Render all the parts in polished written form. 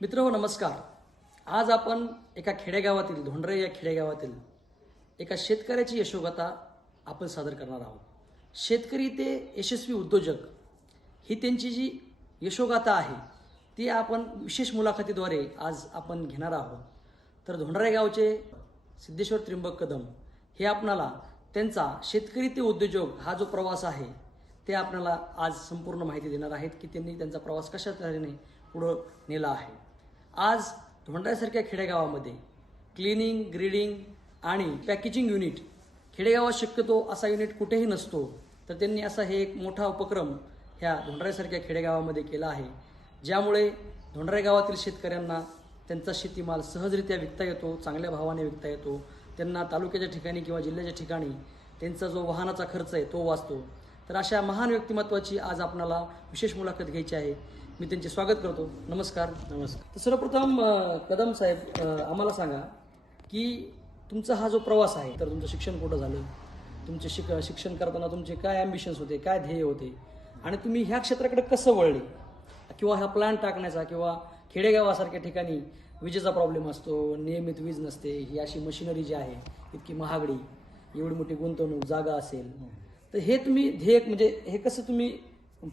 मित्रहो नमस्कार. आज आपण एका खेडेगावातील धोंडरे या खेडेगावातील एका शेतकऱ्याची यशोगाथा आपण सादर करणार आहोत. शेतकरी ते यशस्वी उद्योजक ही त्यांची जी यशोगाथा आहे ती आपण विशेष मुलाखतीद्वारे आज आपण घेणार आहोत. तर धोंडरे गावचे सिद्धेश्वर त्र्यंबक कदम हे आपणाला त्यांचा शेतकरी ते उद्योजक हा जो प्रवास आहे ते आपल्याला आज संपूर्ण माहिती देणार आहेत की त्यांनी त्यांचा प्रवास कशा तऱ्हेने पुढं नेला आहे. आज धोंडऱ्यासारख्या खेडेगावामध्ये क्लिनिंग, ग्रेडिंग आणि पॅकेजिंग युनिट खेडेगावात शक्यतो असा युनिट कुठेही नसतो. तर त्यांनी असा हे एक मोठा उपक्रम ह्या धोंडऱ्यासारख्या खेडेगावामध्ये केला आहे, ज्यामुळे धोंडरे गावातील शेतकऱ्यांना त्यांचा शेतीमाल सहजरित्या विकता येतो, चांगल्या भावाने विकता येतो. त्यांना तालुक्याच्या ठिकाणी किंवा जिल्ह्याच्या ठिकाणी त्यांचा जो वाहनाचा खर्च आहे तो वाचतो. तर अशा महान व्यक्तिमत्वाची आज आपणाला विशेष मुलाखत घ्यायची आहे. मी त्यांचे स्वागत करतो. नमस्कार. नमस्कार. तर सर्वप्रथम कदम साहेब आम्हाला सांगा की तुमचा हा जो प्रवास आहे तर तुमचं शिक्षण कुठं झालं, तुमचे शिक्षण करताना तुमचे काय ॲम्बिशन्स होते, काय ध्येय होते आणि तुम्ही ह्या क्षेत्राकडे कसं वळले, किंवा हा प्लॅन टाकण्याचा किंवा खेडेगावासारख्या ठिकाणी विजेचा प्रॉब्लेम असतो, नियमित वीज नसते, ही अशी मशिनरी जी आहे इतकी महागडी, एवढी मोठी गुंतवणूक, जागा असेल, तर हे तुम्ही ध्येय म्हणजे हे कसं तुम्ही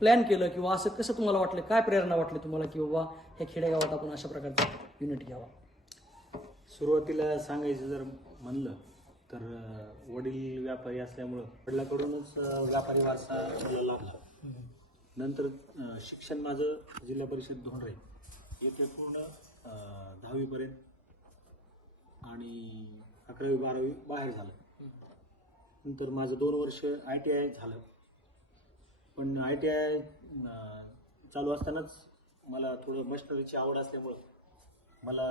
प्लॅन केलं किंवा असं कसं तुम्हाला वाटलं, काय प्रेरणा वाटली तुम्हाला की बाबा ह्या खेडेगावात आपण अशा प्रकारचा युनिट घ्यावा? सुरुवातीला सांगायचं जर म्हणलं तर वडील व्यापारी असल्यामुळं वडिलाकडूनच व्यापारी वारसा मला लाभला. नंतर शिक्षण माझं जिल्हा परिषद धोंडरे येथे पूर्ण 10वीपर्यंत आणि 11वी-12वी बाहेर झालं. नंतर माझं 2 वर्ष ITI झालं. पण ITI चालू असतानाच मला थोडं मशिनरीची आवड असल्यामुळं मला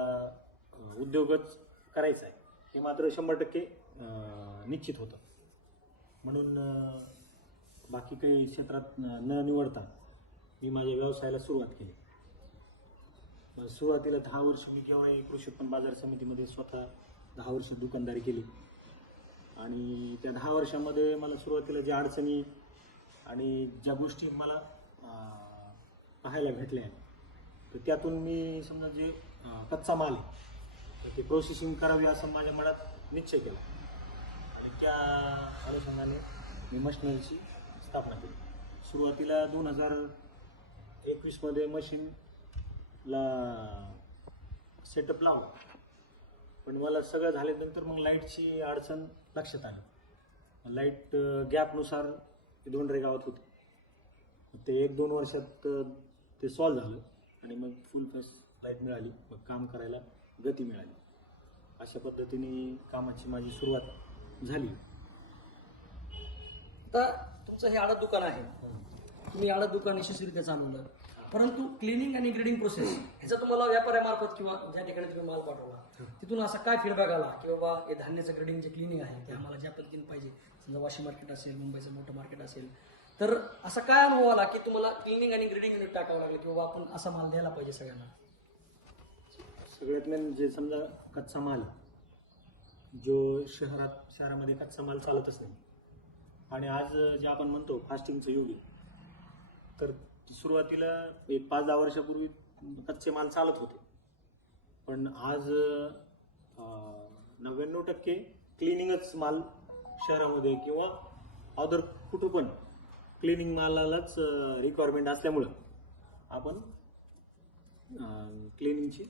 उद्योगच करायचा आहे हे मात्र 100% निश्चित होतं. म्हणून बाकी काही क्षेत्रात न निवडता मी माझ्या व्यवसायाला सुरुवात केली. सुरुवातीला 10 वर्ष मी केव्हाही कृषी उत्पन्न बाजार समितीमध्ये स्वतः 10 वर्ष दुकानदारी केली आणि त्या 10 वर्षामध्ये मला सुरुवातीला ज्या अडचणी आणि ज्या गोष्टी मला पाहायला भेटल्या तर त्यातून मी समजा जे कच्चा माल आहे ते प्रोसेसिंग करावी असं माझ्या मनात निश्चय केला आणि त्या अनुषंगाने मी मशिनरीची स्थापना केली. सुरुवातीला 2021मध्ये मशीनला सेटअप लावला, पण मला सगळं झाल्यानंतर मग लाईटची अडचण लक्षात आली. लाईट गॅपनुसार धोंडरे गावात होते. ते 1-2 वर्षात ते सॉल्व झालं आणि मग फुल फेस लाईट मिळाली. मग काम करायला गती मिळाली. अशा पद्धतीने कामाची माझी सुरुवात झाली. आता तुमचं हे आडत दुकान आहे, तुम्ही आडत दुकान यशस्वीरित्या चालवलं, परंतु क्लिनिंग आणि ग्रेडिंग प्रोसेस ह्याचा तुम्हाला व्यापाऱ्यामार्फत किंवा ज्या ठिकाणी तुम्ही माल पाठवला तिथून असा काय फीडबॅक आला की बाबा हे धान्याचं ग्रेडिंग जे क्लिनिंग आहे ते आम्हाला ज्या पद्धतीने पाहिजे, समजा वाशी मार्केट असेल, मुंबईचं मोठं मार्केट असेल, तर असा काय अनुभव आला की तुम्हाला क्लिनिंग आणि ग्रेडिंग युनिट टाकावं लागलं की बाबा आपण असा माल द्यायला पाहिजे सगळ्यांना? सगळ्यात मेन जे समजा कच्चा माल जो शहरामध्ये कच्चा माल चालतच नाही आणि आज जे आपण म्हणतो फास्टिंगचं युग आहे, तर सुरुवातीला एक 5-10 वर्षापूर्वी कच्चे माल चालत होते, पण आज 99% क्लिनिंगच माल शहरामध्ये किंवा अदर कुठं पण क्लिनिंग मालालाच रिक्वायरमेंट असल्यामुळं आपण क्लिनिंगची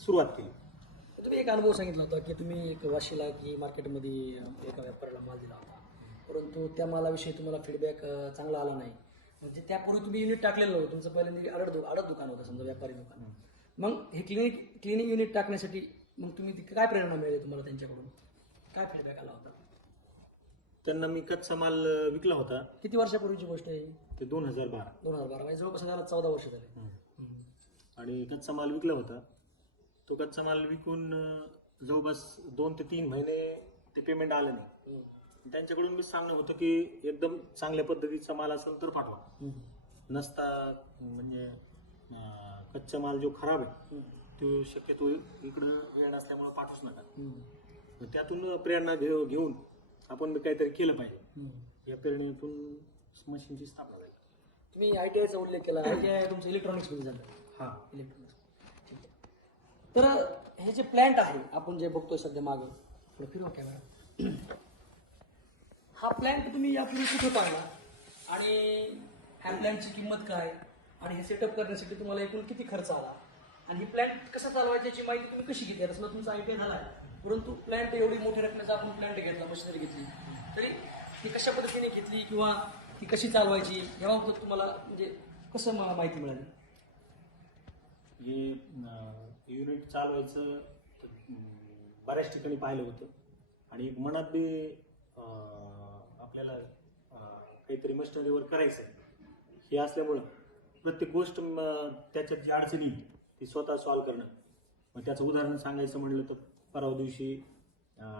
सुरुवात केली. तुम्ही एक अनुभव सांगितला होता की तुम्ही एक वाशीला की मार्केटमध्ये एका व्यापाऱ्याला माल दिला होता, परंतु त्या मालाविषयी तुम्हाला फीडबॅक चांगला आला नाही. म्हणजे त्यापूर्वी तुम्ही युनिट टाकलेलं नव्हतं, तुमचं पहिल्यांदा आडत दुकान होतं, समजा व्यापारी दुकान. मग हे क्लिनिंग युनिट टाकण्यासाठी मग तुम्ही काय प्रेरणा मिळाली तुम्हाला, त्यांच्याकडून काय फीडबॅक आला होता? त्यांना मी कच्चा माल विकला होता. किती वर्षापूर्वीची गोष्ट आहे? ते 2012 म्हणजे जवळपास झाला 14 वर्ष झाले. आणि कच्चा माल विकला होता. तो कच्चा माल विकून जवळपास 2 ते 3 महिने ते पेमेंट आलं नाही. त्यांच्याकडून मी सांगणं होतं की एकदम चांगल्या पद्धतीचा माल असेल तर पाठवा, नसता म्हणजे कच्चा माल जो खराब आहे तो शक्यतो इकडं वेळ नसल्यामुळे पाठवूच नका. त्यातून प्रेरणा घेऊन आपण काहीतरी केलं पाहिजे. या प्रेरणेतून मशीनची स्थापना झाली. तुम्ही ITIचा उल्लेख केला, ITI तुमचं इलेक्ट्रॉनिक्समध्ये झालं. हां, इलेक्ट्रॉनिक्स. ठीक आहे. तर हे जे प्लॅन्ट आहे आपण जे बघतोय सध्या मागं, थोडं फिरवा कॅमेरा. हा प्लॅन्ट तुम्ही यापूर्वी कुठं पाहिला आणि ह्या प्लॅन्टची किंमत काय आणि हे सेटअप करण्यासाठी तुम्हाला एकूण किती खर्च आला आणि ही प्लॅन्ट कसा चालवायची याची माहिती तुम्ही कशी घेतली? समजा तुमचा आयडिया झाला आहे, परंतु प्लॅन्ट एवढी मोठ्या रकमेचा आपण प्लॅन्ट घेतला, मशिनरी घेतली, तरी ती कशा पद्धतीने घेतली किंवा ती कशी चालवायची याबाबत तुम्हाला म्हणजे कसं माहिती मिळाली? हे युनिट चालवायचं बऱ्याच ठिकाणी पाहिलं होतं आणि एक मनात बी आपल्याला काहीतरी मशिनरीवर करायचं हे असल्यामुळं प्रत्येक गोष्ट त्याच्यात जी अडचणी ती स्वतः सॉल्व्ह करणं. मग त्याचं उदाहरण सांगायचं म्हणलं तर परवा दिवशी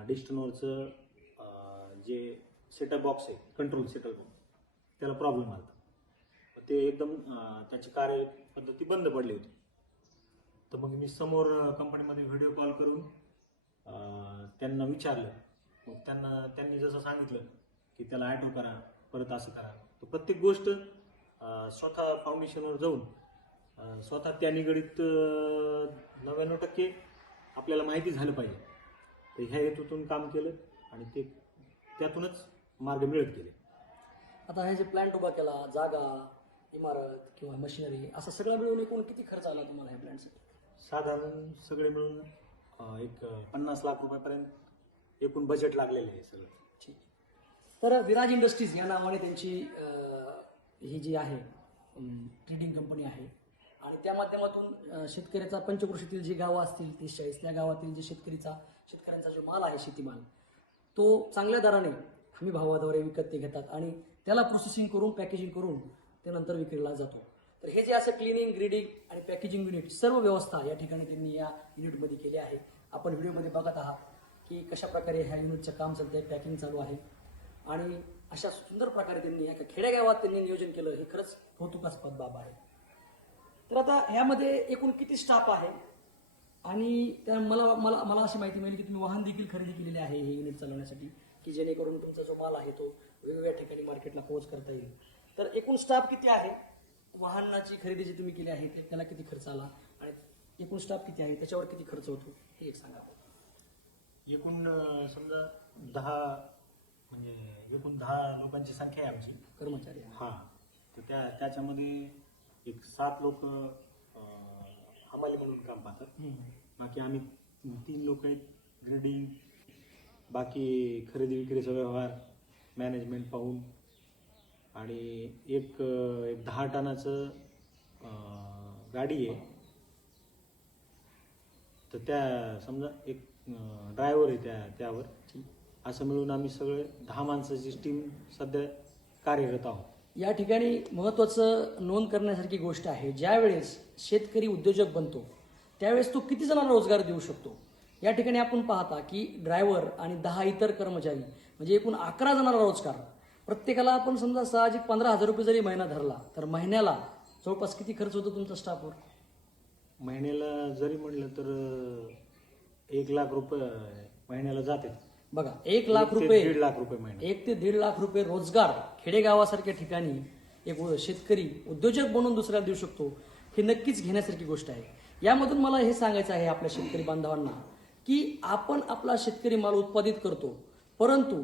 डिस्टनवरचं जे सेटअप बॉक्स आहे, कंट्रोल सेटअप बॉक्स, त्याला प्रॉब्लेम आला. ते एकदम त्याची कार्यपद्धती बंद पडली होती. तर मग मी समोर कंपनीमध्ये व्हिडिओ कॉल करून त्यांना विचारलं. मग त्यांनी जसं सांगितलं की त्याला ॲटो करा, परत असं करा, तर प्रत्येक गोष्ट स्वतः फाउंडेशनवर जाऊन स्वतः त्या निगडीत 99% आपल्याला माहिती झालं पाहिजे. तर ह्या हेतूतून काम केलं आणि ते त्यातूनच मार्ग मिळत गेले. आता हे जे प्लॅन्ट उभा केला, जागा, इमारत किंवा मशिनरी असं सगळं मिळून एकूण किती खर्च आला तुम्हाला ह्या प्लॅन्टसाठी? साधारण सगळे मिळून एक 50 लाख रुपयापर्यंत एकूण बजेट लागलेलं आहे सगळं. ठीक. तर विराज इंडस्ट्रीज या नावाने त्यांची ही जी आहे ट्रेडिंग कंपनी आहे आणि त्या माध्यमातून शेतकऱ्याचा पंचक्रोशीतील जी गावं असतील 30-40 त्या गावातील जे शेतकऱ्यांचा जो माल आहे, शेतीमाल, तो चांगल्या दराने हमी भावाद्वारे विकत ते घेतात आणि त्याला प्रोसेसिंग करून पॅकेजिंग करून ते नंतर विक्रीला जातो. तर हे जे असं क्लिनिंग, ग्रेडिंग आणि पॅकेजिंग युनिट सर्व व्यवस्था या ठिकाणी त्यांनी या युनिटमध्ये केली आहे. आपण व्हिडिओमध्ये बघत आहात की कशा प्रकारे ह्या युनिटचं काम चालतंय, पॅकिंग चालू आहे आणि अशा सुंदर प्रकारे त्यांनी एका खेडेगावात त्यांनी नियोजन केलं. हे खरंच कौतुकास्पद बाब आहे. तर आता ह्यामध्ये एकूण किती स्टाफ आहे आणि त्या मला मला मला अशी माहिती मिळाली की तुम्ही वाहन देखील खरेदी केलेले आहे हे युनिट चालवण्यासाठी, की जेणेकरून तुमचा जो माल आहे तो वेगवेगळ्या ठिकाणी मार्केटला पोहोच करता येईल. तर एकूण स्टाफ किती आहे, वाहनाची खरेदी जी तुम्ही केली आहे त्याला किती खर्च आला आणि एकूण स्टाफ किती आहे त्याच्यावर किती खर्च होतो हे एक सांगा. एकूण समजा 10 लोकांची संख्या आहे आमची कर्मचारी. हां. तर त्याच्यामध्ये एक 7 लोक हमाली म्हणून काम पाहतात. बाकी आम्ही 3 लोक आहेत ग्रेडिंग, बाकी खरेदी विक्रीचा व्यवहार, मॅनेजमेंट पाहून आणि एक 10 टनाचं गाडी आहे. तर त्या समजा एक ड्रायव्हर आहे त्यावर. असं मिळून आम्ही सगळे 10 माणसाची टीम सध्या कार्यरत आहोत. या ठिकाणी महत्त्वाचं नोंद करण्यासारखी गोष्ट आहे, ज्यावेळेस शेतकरी उद्योजक बनतो त्यावेळेस तो किती जणांना रोजगार देऊ शकतो. या ठिकाणी आपण पाहता की ड्रायव्हर आणि 10 इतर कर्मचारी म्हणजे एकूण 11 जणांना रोजगार. प्रत्येकाला आपण समजा साहजिक 15,000 रुपये जरी महिना धरला तर महिन्याला जवळपास किती खर्च होतो तुमच्या स्टाफवर? महिन्याला जरी म्हणलं तर 1 लाख रुपये महिन्याला जाते. बघा, 1 लाख रुपये, 1 लाख रुपये महिना, 1 ते 1.5 लाख रुपये रोजगार खेडेगावासारख्या ठिकाणी एक शेतकरी उद्योजक बनून दुसऱ्याला देऊ शकतो. हे नक्कीच घेण्यासारखी गोष्ट आहे. यामधून मला हे सांगायचं आहे आपल्या शेतकरी बांधवांना की आपण आपला शेतकरी माल उत्पादित करतो, परंतु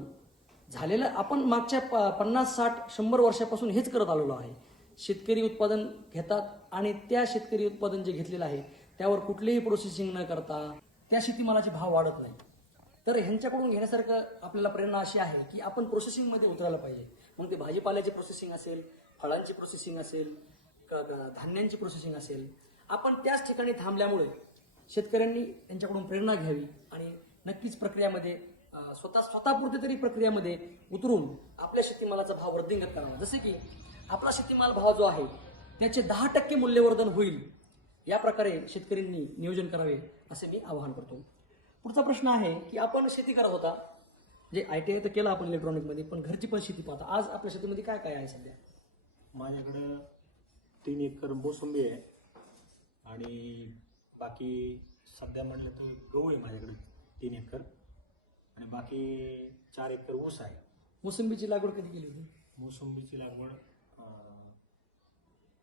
झालेलं आपण मागच्या 50, 60, 100 वर्षापासून हेच करत आलेलो आहे. शेतकरी उत्पादन घेतात आणि त्या शेतकरी उत्पादन जे घेतलेलं आहे त्यावर कुठलेही प्रोसेसिंग न करता त्या शेतीमालाचे भाव वाढत नाही. तर ह्यांच्याकडून घेण्यासारखं आपल्याला प्रेरणा अशी आहे की आपण प्रोसेसिंगमध्ये उतरायला पाहिजे. मग ते भाजीपाल्याची प्रोसेसिंग असेल, फळांची प्रोसेसिंग असेल, धान्यांची प्रोसेसिंग असेल, आपण त्याच ठिकाणी थांबल्यामुळे शेतकऱ्यांनी त्यांच्याकडून प्रेरणा घ्यावी आणि नक्कीच प्रक्रियामध्ये स्वतःपुरते तरी प्रक्रियामध्ये उतरून आपल्या शेतीमालाचा भाव वृद्धिंगत करावा. जसे की आपला शेतीमाल भाव जो आहे त्याचे 10% मूल्यवर्धन होईल, या प्रकारे शेतकऱ्यांनी नियोजन करावे असे मी आवाहन करतो. पुढचा प्रश्न आहे की आपण शेती करत होता, जे ITI तर केलं आपण इलेक्ट्रॉनिकमध्ये, पण घरची पण शेती पाहता. आज आपल्या शेतीमध्ये काय काय आहे सध्या? माझ्याकडं 3 एकर मोसंबी आहे आणि बाकी सध्या म्हटलं तर गहू आहे माझ्याकडे 3 एकर आणि बाकी 4 एकर ऊस आहे. मोसंबीची लागवड कधी केली होती? मोसंबीची लागवड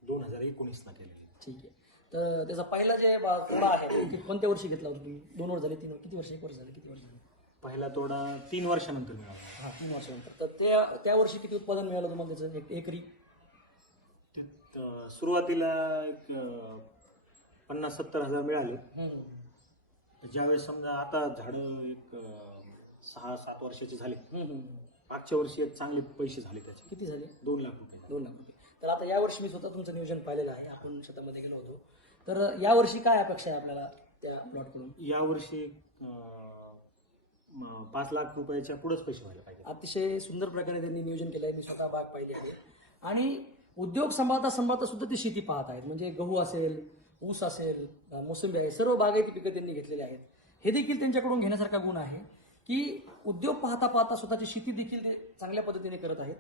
2019ला केलेली. ठीक आहे. तर त्याचा पहिला जे तोडा आहे ते कोणत्या वर्षी घेतला होता तुम्ही? 2 वर्ष झाले, 3 किती वर्ष, 1 वर्ष झाले, किती वर्ष झाले? पहिला तोडा 3 वर्षानंतर मिळाला. 3 वर्षानंतर. तर त्या वर्षी किती उत्पादन मिळालं तुम्हाला त्याचं एकरी? सुरुवातीला एक 50-70 हजार मिळाले. ज्यावेळेस समजा आता झाडं एक 6-7 वर्षाचे झाले, मागच्या वर्षी एक चांगले पैसे झाले त्याचे. किती झाले? 2 लाख रुपये. 2 लाख रुपये. तर आता यावर्षी मी स्वतः तुमचं नियोजन पाहिलेलं आहे, आपण शेतामध्ये गेलो होतो. तर यावर्षी काय अपेक्षा आहे आपल्याला त्या प्लॉटकडून? यावर्षी 5 लाख रुपयाच्या पुढेच पैसे व्हायला पाहिजे. अतिशय सुंदर प्रकारे त्यांनी नियोजन केलं आहे. मी स्वतः बाग पाहिली आहे आणि उद्योग सांभाळता सुद्धा ती शेती पाहत आहेत. म्हणजे गहू असेल, ऊस असेल, मोसंबी आहे, सर्व बागायती पिकं त्यांनी घेतलेली आहेत. हे देखील त्यांच्याकडून घेण्यासारखा गुण आहे की उद्योग पाहता पाहता स्वतःची शेती देखील ते चांगल्या पद्धतीने करत आहेत.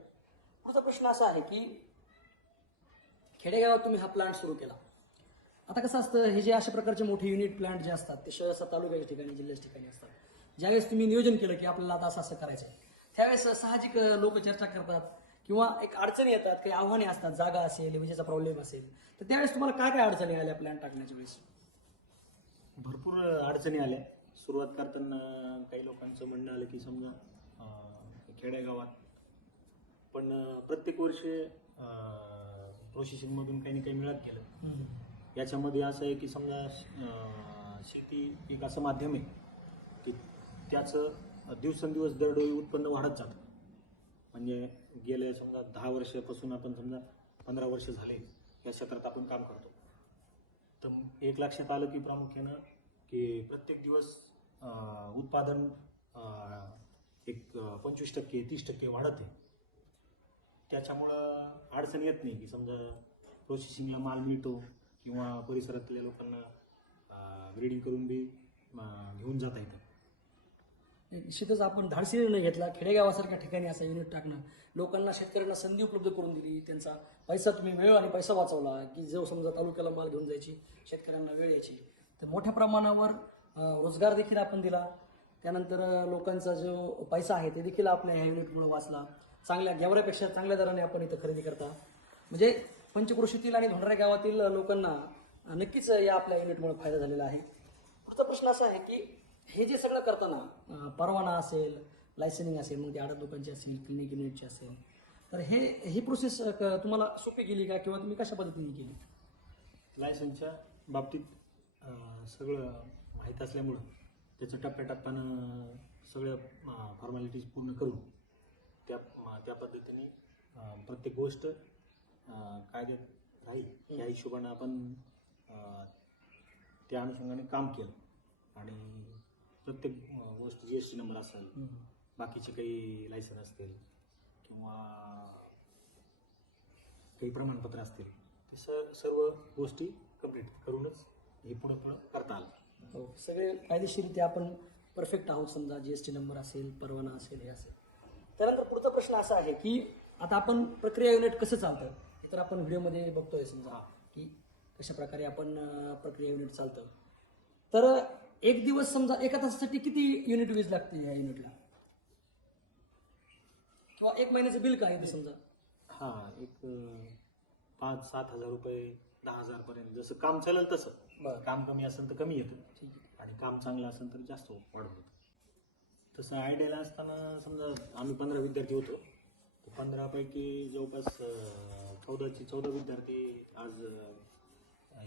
माझा प्रश्न असा आहे की खेडेगावात तुम्ही हा प्लांट सुरू केला. आता कसं असतं, हे जे अशा प्रकारचे मोठे युनिट प्लांट जे असतात ते सहसा तालुक्याच्या ठिकाणी, जिल्ह्याच्या ठिकाणी असतात. ज्यावेळेस तुम्ही नियोजन केलं की आपल्याला आता असं करायचं आहे, त्यावेळेस साहजिक लोक चर्चा करतात किंवा एक अडचणी येतात, काही आव्हाने असतात, जागा असेल, विजेचा प्रॉब्लेम असेल. तर त्यावेळेस तुम्हाला काय काय अडचणी आल्या प्लॅन टाकण्याच्या वेळेस? भरपूर अडचणी आल्या. सुरुवात करताना काही लोकांचं म्हणणं आलं की समजा खेडेगावात पण प्रत्येक वर्षी प्रोसेसिंगमधून काही ना काही मिळत गेलं. याच्यामध्ये असं आहे की समजा शेती एक असं माध्यम आहे की त्याचं दिवसेंदिवस दरडोई उत्पन्न वाढत जातं. म्हणजे गेल्या समजा 10 वर्षापासून आपण समजा 15 वर्ष झाले या क्षेत्रात आपण काम करतो. तर एक लक्षात आलं की प्रामुख्यानं की प्रत्येक दिवस उत्पादन एक 25% 30% वाढत आहे. त्याच्यामुळं अडचण येत नाही की समजा प्रोसेसिंगला माल मिळतो किंवा परिसरातल्या लोकांना ग्रेडिंग करून बी घेऊन जाता येतं. निश्चितच आपण धाडसी निर्णय घेतला. खेडेगावासारख्या ठिकाणी असं युनिट टाकणं, लोकांना, शेतकऱ्यांना संधी उपलब्ध करून दिली. त्यांचा पैसा, तुम्ही वेळ आणि पैसा वाचवला की जो समजा तालुक्याला माल घेऊन जायची, शेतकऱ्यांना वेळ यायची. तर मोठ्या प्रमाणावर रोजगार देखील आपण दिला. त्यानंतर लोकांचा जो पैसा आहे ते देखील आपल्या ह्या युनिटमुळे वाचला. चांगल्या गेवऱ्यापेक्षा चांगल्या दराने आपण इथं खरेदी करता. म्हणजे पंचक्रोशीतील आणि धोंडरा गावातील लोकांना नक्कीच या आपल्या युनिटमुळे फायदा झालेला आहे. पुढचा प्रश्न असा आहे की हे जे सगळं करताना परवाना असेल, लायसनिंग असेल, मग ते आडत दुकानची असेल, क्लिनिक युनिटची असेल, तर ही प्रोसेस तुम्हाला सोपी गेली का किंवा तुम्ही कशा पद्धतीने केली? लायसन्सच्या बाबतीत सगळं माहीत असल्यामुळं त्याचं टप्प्याटप्प्यानं सगळ्या फॉर्मॅलिटीज पूर्ण करून त्या पद्धतीने प्रत्येक गोष्ट कायद्यात राहील या हिशोबानं आपण त्या अनुषंगाने काम केलं. आणि प्रत्येक गोष्ट GST नंबर असेल, बाकीचे काही लायसन असतील किंवा काही प्रमाणपत्र असतील, ते सर्व गोष्टी कंप्लीट करूनच हे पुढं करता आलं. हो, सगळे कायदेशीरित्या आपण परफेक्ट आहोत. समजा GST नंबर असेल, परवाना असेल, हे असेल. त्यानंतर पुढचा प्रश्न असा आहे की आता आपण प्रक्रिया युनिट कसं चालतं हे तर आपण व्हिडिओमध्ये बघतोय समजा की कशा प्रकारे आपण प्रक्रिया युनिट चालतं. तर एक दिवस समजा एका तासासाठी किती युनिट वीज लागते या युनिटला, किंवा 1 महिन्याचं बिल काय आहे ते समजा? एक 5-7 हजार रुपये, 10 हजार पर्यंत, जसं काम चालेल तसं. काम कमी असेल तर कमी येतं आणि काम चांगलं असेल तर जास्त वाढत होतं. तसं आयडियाला असताना समजा आम्ही 15 विद्यार्थी होतो. 15 पैकी जवळपास 14 विद्यार्थी आज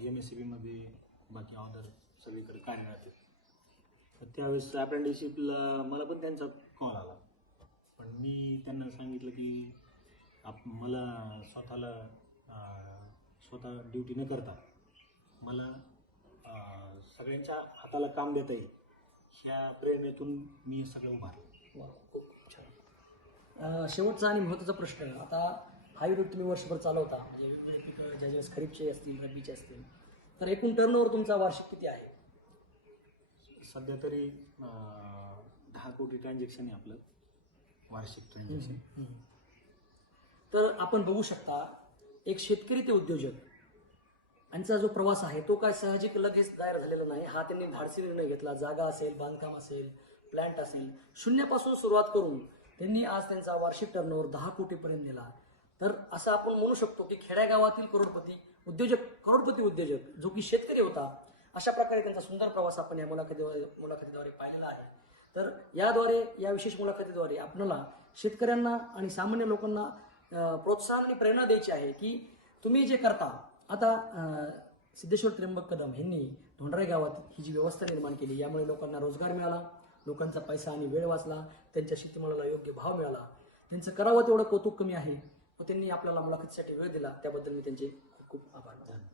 MSCB मध्ये, बाकी अदर सगळीकडे कार्यरत आहेत. तर त्यावेळेस अप्रेंटिसशिपला मला पण त्यांचा कॉल आला, पण मी त्यांना सांगितलं की मला स्वतः ड्युटी न करता मला सगळ्यांच्या हाताला काम देता येईल ह्या प्रेरणेतून मी सगळं उभारलं. वा, खूप छान. शेवटचा आणि महत्त्वाचा प्रश्न, आता हा युनिट तुम्ही वर्षभर चालवता, म्हणजे वेगवेगळे पिकं ज्यावेळेस खरीपचे असतील, रब्बीचे असतील, तर एकूण टर्नओव्हर तुमचा वार्षिक किती आहे? सध्या तरी 10 कोटी ट्रान्झॅक्शन आहे आपलं, वार्षिक ट्रान्झॅक्शन. तर आपण बघू शकता, एक शेतकरी ते उद्योजक यांचा जो प्रवास आहे तो काय साहजिक लगेच तयार झालेला नाही. हा त्यांनी धाडसी निर्णय घेतला. जागा असेल, बांधकाम असेल, प्लॅन्ट असेल, शून्यापासून सुरुवात करून त्यांनी आज त्यांचा वार्षिक टर्नओव्हर 10 कोटीपर्यंत नेला. तर असं आपण म्हणू शकतो की खेड्यागावातील करोडपती उद्योजक जो की शेतकरी होता, अशा प्रकारे त्यांचा सुंदर प्रवास आपण या मुलाखतीद्वारे पाहिलेला आहे. तर या विशेष मुलाखतीद्वारे आपल्याला शेतकऱ्यांना आणि सामान्य लोकांना प्रोत्साहन आणि प्रेरणा द्यायची आहे की तुम्ही जे करता आता सिद्धेश्वर त्र्यंबक कदम यांनी धोंडराई गावात ही जी व्यवस्था निर्माण केली, यामुळे लोकांना रोजगार मिळाला, लोकांचा पैसा आणि वेळ वाचला, त्यांच्या शेतीमालाला योग्य भाव मिळाला. त्यांचं करावं तेवढं कौतुक कमी आहे व त्यांनी आपल्याला मुलाखतीसाठी वेळ दिला, त्याबद्दल मी त्यांचे खूप खूप आभार मानतो.